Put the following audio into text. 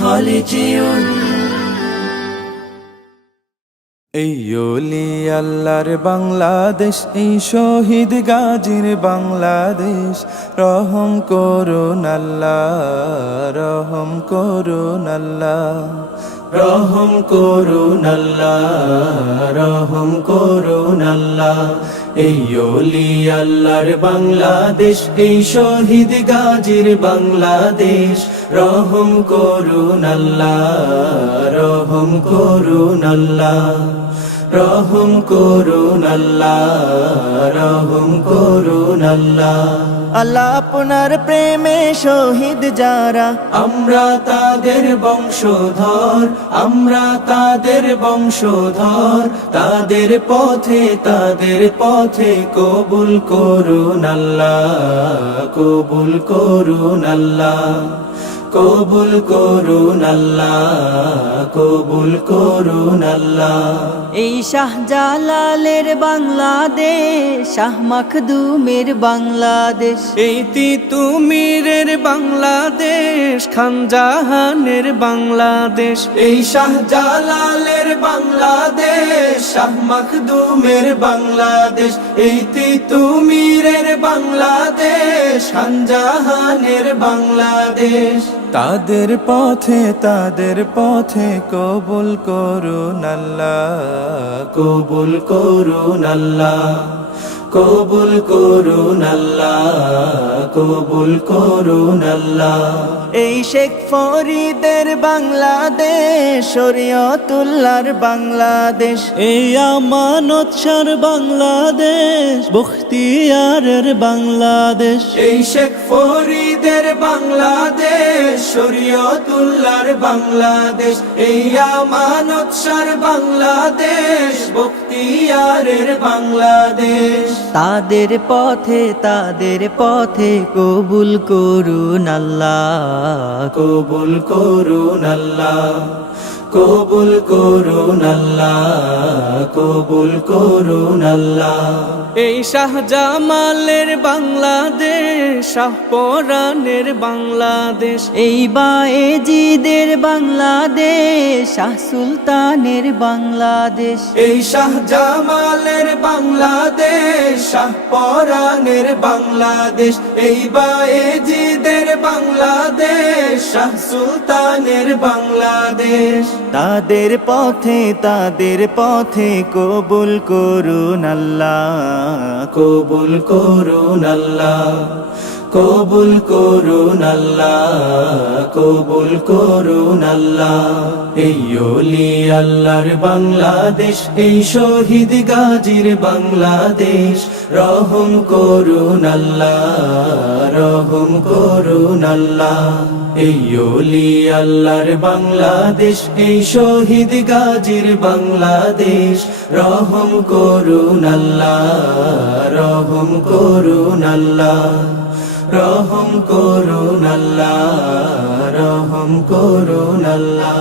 خالدون এই ওলি আল্লাহর বাংলাদেশ, এই শহীদ গাজীর বাংলাদেশ, রহম করুন আল্লাহ, রহম করুন আল্লাহ, রহম করুন আল্লাহ, রহম করুন আল্লাহ। এই ওলি আল্লাহর বাংলাদেশ, এই শহীদ গাজীর বাংলাদেশ, রহম করুন আল্লাহ, রহম করুন আল্লাহ, রহম করুন আল্লাহ, রহম করুন আল্লাহ। আল্লাহ আপনার প্রেমে শহীদ যারা, আমরা তাদের বংশধর, আমরা তাদের বংশধর, তাদের পথে কবুল করুন আল্লাহ, কবুল করুন আল্লাহ, কবুল করুন আল্লাহ, কবুল করুন আল্লাহ। এই শাহজালালের বাংলাদেশ, শাহ মখদুমের বাংলাদেশ, এই তিতুমীরের বাংলাদেশ, খানজাহানের বাংলাদেশ, এই শাহজালালের বাংলাদেশ, শাহ মখদুমের বাংলাদেশ, এই তিতুমীরের বাংলাদেশ, খানজাহানের বাংলাদেশ। তাদের পথে কবুল করুন আল্লাহ, কবুল করুন আল্লাহ, কবুল করুন আল্লাহ, কবুল করুন আল্লাহ। এই শেখ ফরিদের বাংলাদেশ, শরীয়তুল্লাহর বাংলাদেশ, এই আমানত শাহর বাংলাদেশ, বখতিয়ারের বাংলাদেশ, এই শেখ ফরিদের বাংলাদেশ, শরীয়তুল্লাহর বাংলাদেশ, এই আমানত শাহর বাংলাদেশ, বখতিয়ারের বাংলাদেশ। তাদের পথে কবুল করুন আল্লাহ, কবুল করুন আল্লাহ, কবুল করুন আল্লাহ, কবুল করুন আল্লাহ। এই শাহজামালের বাংলাদেশ, শাহপরানের বাংলাদেশ, এই বায়েজিদের বাংলাদেশ, শাহ সুলতানের বাংলাদেশ, এই শাহজামালের বাংলাদেশ, শাহপরানের বাংলাদেশ, এই বায়েজিদের বাংলাদেশ, শাহ সুলতানের বাংলাদেশ। তাদের পথে কবুল করুন আল্লাহ, কবুল করুন আল্লাহ, কবুল করুন আল্লাহ, কবুল করুন আল্লাহ। এই ওলি আল্লাহর বাংলাদেশ, এই শহীদ গাজীর বাংলাদেশ, রহম করুন আল্লাহ, রহম করুন আল্লাহ। এই ওলি আল্লাহর বাংলাদেশ, এই শহীদ গাজীর বাংলাদেশ, রহম করুন আল্লাহ, রহম করুন আল্লাহ, রহম করুন আল্লাহ, রহম করুন আল্লাহ।